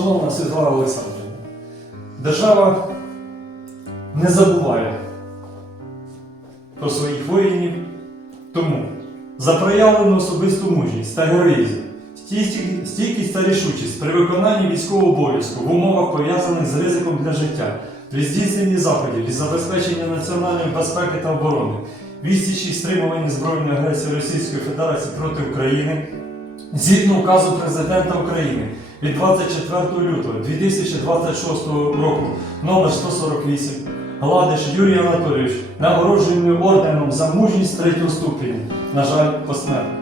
Шановна Світлана Олександрівна, держава не забуває про своїх воїнів, тому за проявлену особисту мужність та героїзм, стійкість та рішучість при виконанні військового обов'язку в умовах, пов'язаних з ризиком для життя, при здійсненні заходів із забезпечення національної безпеки та оборони, відсічі і стримуванні збройної агресії Російської Федерації проти України, згідно указу Президента України від 24 лютого 2026 року номер 148, Гладиш Юрій Анатолійович нагороджений орденом за мужність 3-го ступеня, на жаль, посмертно.